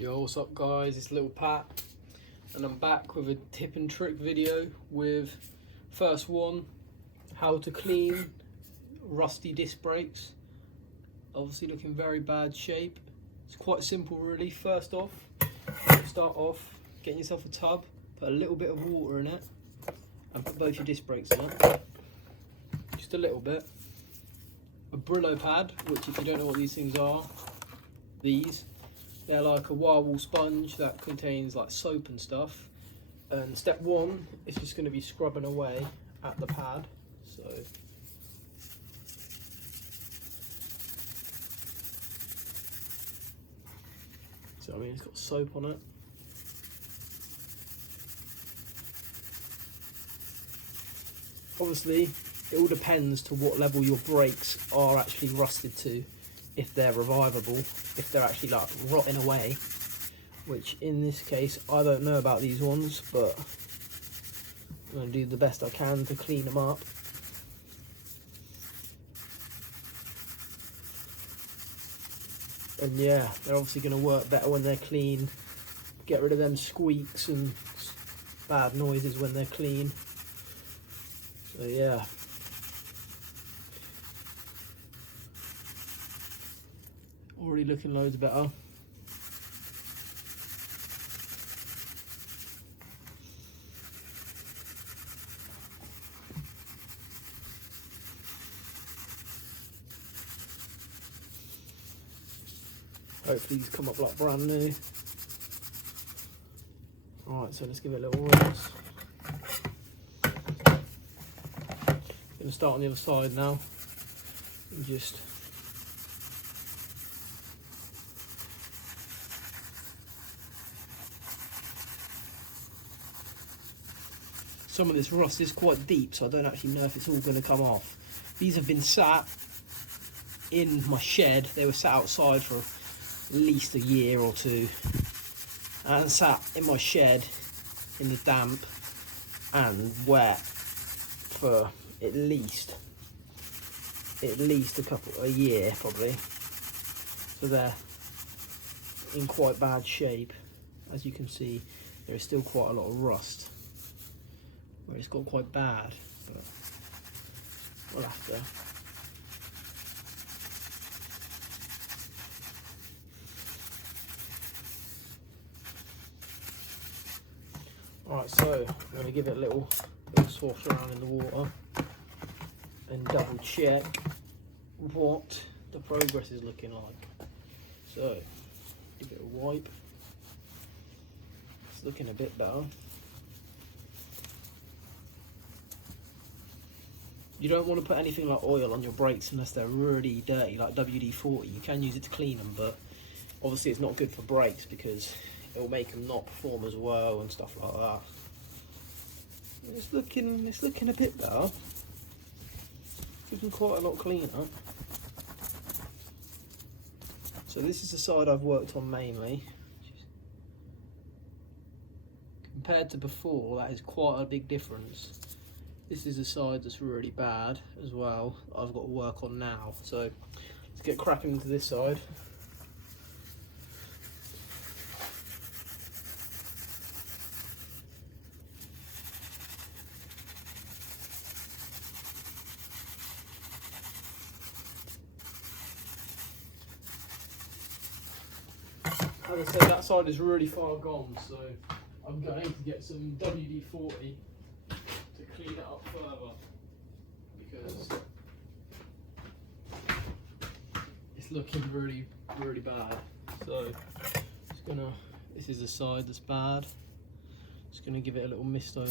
Yo, what's up guys, it's Little Pat and I'm back with a tip and trick video with first one, how to clean rusty disc brakes. Obviously looking very bad shape. It's quite simple really. First off, start off getting yourself a tub, put a little bit of water in it and put both your disc brakes in it. Just a little bit. A Brillo pad, which if you don't know what these things are, they're like a wire wool sponge that contains like soap and stuff. And step one is just going to be scrubbing away at the pad. So I mean, it's got soap on it. Obviously, it all depends to what level your brakes are actually rusted to. If they're revivable, if they're actually like rotting away, which in this case I don't know about these ones, but I'm going to do the best I can to clean them up. And yeah, they're obviously going to work better when they're clean, get rid of them squeaks and bad noises when they're clean. So yeah, already looking loads better. Hopefully these come up like brand new. Alright, so let's give it a little rinse. Gonna start on the other side now and just some of this rust is quite deep, so I don't actually know if it's all going to come off. These have been sat in my shed. They were sat outside for at least a year or two, and sat in my shed in the damp and wet for at least a year probably. So they're in quite bad shape. As you can see, there is still quite a lot of rust where it's got quite bad, but we'll have to. Alright, so I'm going to give it a little swash around in the water and double check what the progress is looking like. So, give it a wipe. It's looking a bit better. You don't want to put anything like oil on your brakes unless they're really dirty, like WD-40. You can use it to clean them, but obviously it's not good for brakes because it will make them not perform as well and stuff like that. It's looking a bit better. Looking quite a lot cleaner. So this is the side I've worked on mainly. Compared to before, that is quite a big difference. This is the side that's really bad as well, I've got to work on now. So let's get cracking into this side. As I said, that side is really far gone, so I'm going to get some WD-40 to clean it up further, because it's looking really, really bad. So this is the side that's bad. Just gonna give it a little mist over.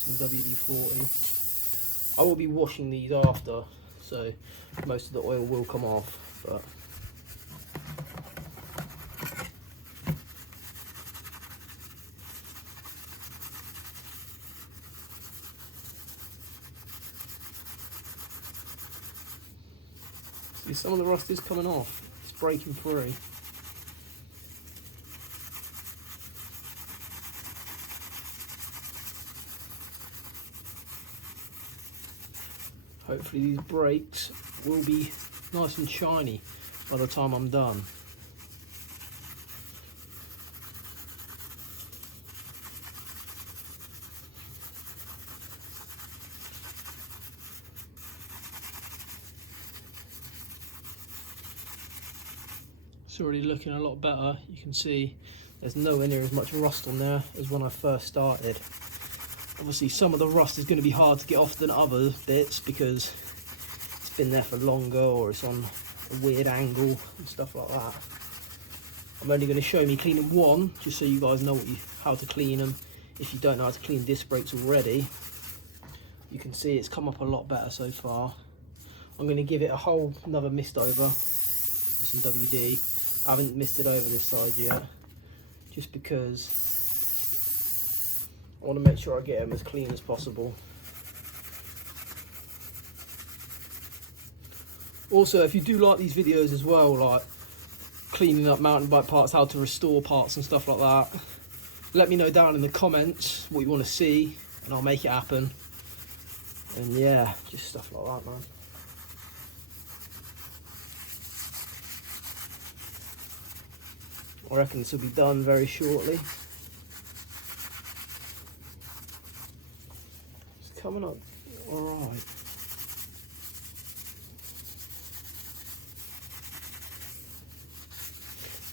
Some WD-40. I will be washing these after, so most of the oil will come off, but see, some of the rust is coming off. It's breaking free. Hopefully these brakes will be nice and shiny by the time I'm done. It's already looking a lot better. You can see there's nowhere near as much rust on there as when I first started. Obviously some of the rust is going to be hard to get off than other bits because it's been there for longer or it's on a weird angle and stuff like that. I'm only going to show me cleaning one just so you guys know how to clean them. If you don't know how to clean disc brakes already, you can see it's come up a lot better so far. I'm going to give it a whole another mist over with some WD. I haven't misted over this side yet just because I want to make sure I get them as clean as possible. Also, if you do like these videos as well, like cleaning up mountain bike parts, how to restore parts and stuff like that, let me know down in the comments what you want to see and I'll make it happen. And yeah, just stuff like that, man. I reckon this will be done very shortly. It's coming up alright.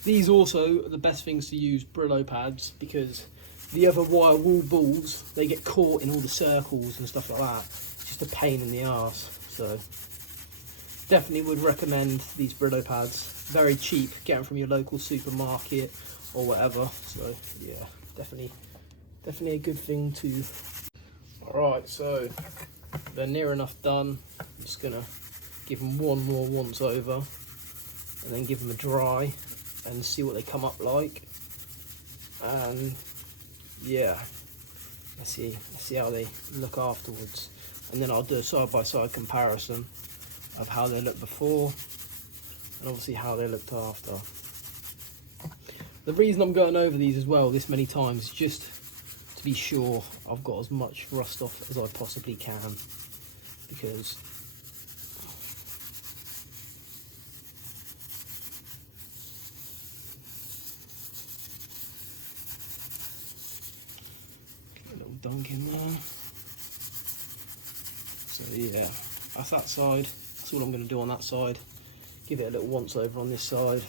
These also are the best things to use, Brillo pads, because the other wire wool balls, they get caught in all the circles and stuff like that. It's just a pain in the arse. So definitely would recommend these Brillo pads. Very cheap, get them from your local supermarket or whatever. So yeah, definitely a good thing to. Alright, so they're near enough done. I'm just gonna give them one more once over and then give them a dry and see what they come up like. And yeah, let's see how they look afterwards, and then I'll do a side-by-side comparison of how they looked before and obviously how they looked after. The reason I'm going over these as well this many times is just to be sure I've got as much rust off as I possibly can, because a little dunk in there. So yeah, that's that side. That's all I'm going to do on that side. Give it a little once over on this side.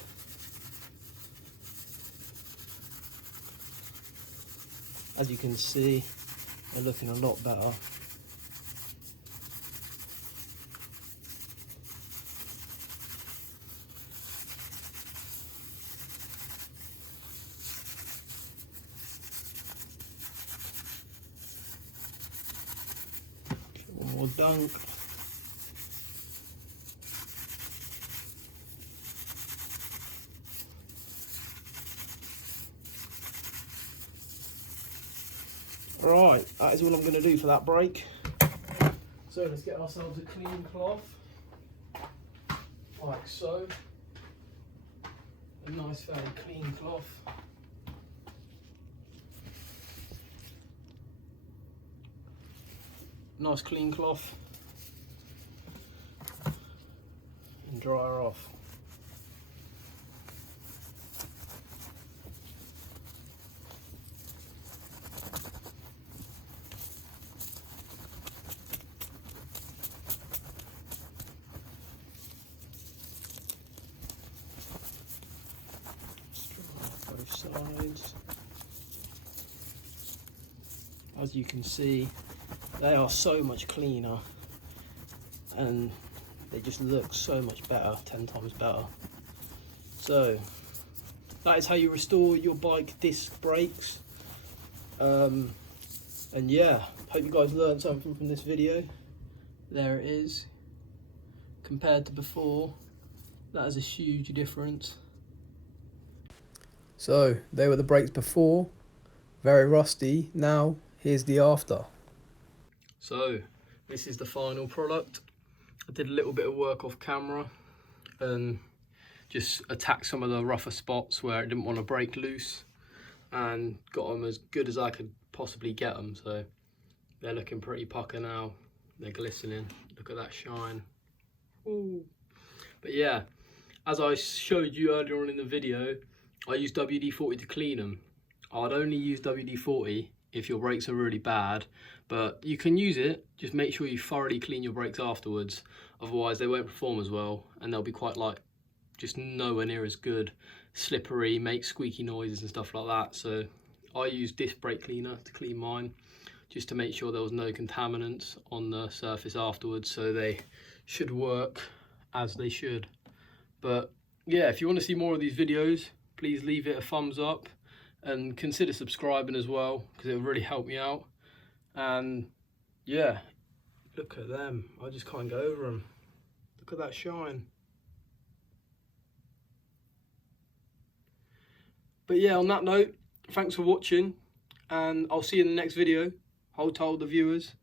As you can see, they're looking a lot better. One more dunk. Right, that is all I'm going to do for that brake. So let's get ourselves a clean cloth, like so. A nice fairly clean cloth. Nice clean cloth. And dry her off. Both sides. As you can see, they are so much cleaner and they just look so much better, 10 times better. So that is how you restore your bike disc brakes. And yeah, hope you guys learned something from this video. There it is. Compared to before, that is a huge difference. So they were the brakes before, very rusty. Now here's the after. So this is the final product. I did a little bit of work off camera and just attacked some of the rougher spots where I didn't want to break loose, and got them as good as I could possibly get them. So they're looking pretty pucker now. They're glistening. Look at that shine. Ooh. But yeah, as I showed you earlier on in the video, I use WD-40 to clean them. I'd only use WD-40 if your brakes are really bad, but you can use it, just make sure you thoroughly clean your brakes afterwards, otherwise they won't perform as well and they'll be quite like just nowhere near as good, slippery, make squeaky noises and stuff like that. So I use disc brake cleaner to clean mine, just to make sure there was no contaminants on the surface afterwards, so they should work as they should. But yeah, if you want to see more of these videos, please leave it a thumbs up and consider subscribing as well, because it will really help me out. And yeah, look at them, I just can't go over them. Look at that shine. But yeah, on that note, thanks for watching, and I'll see you in the next video. Hold tight, the viewers.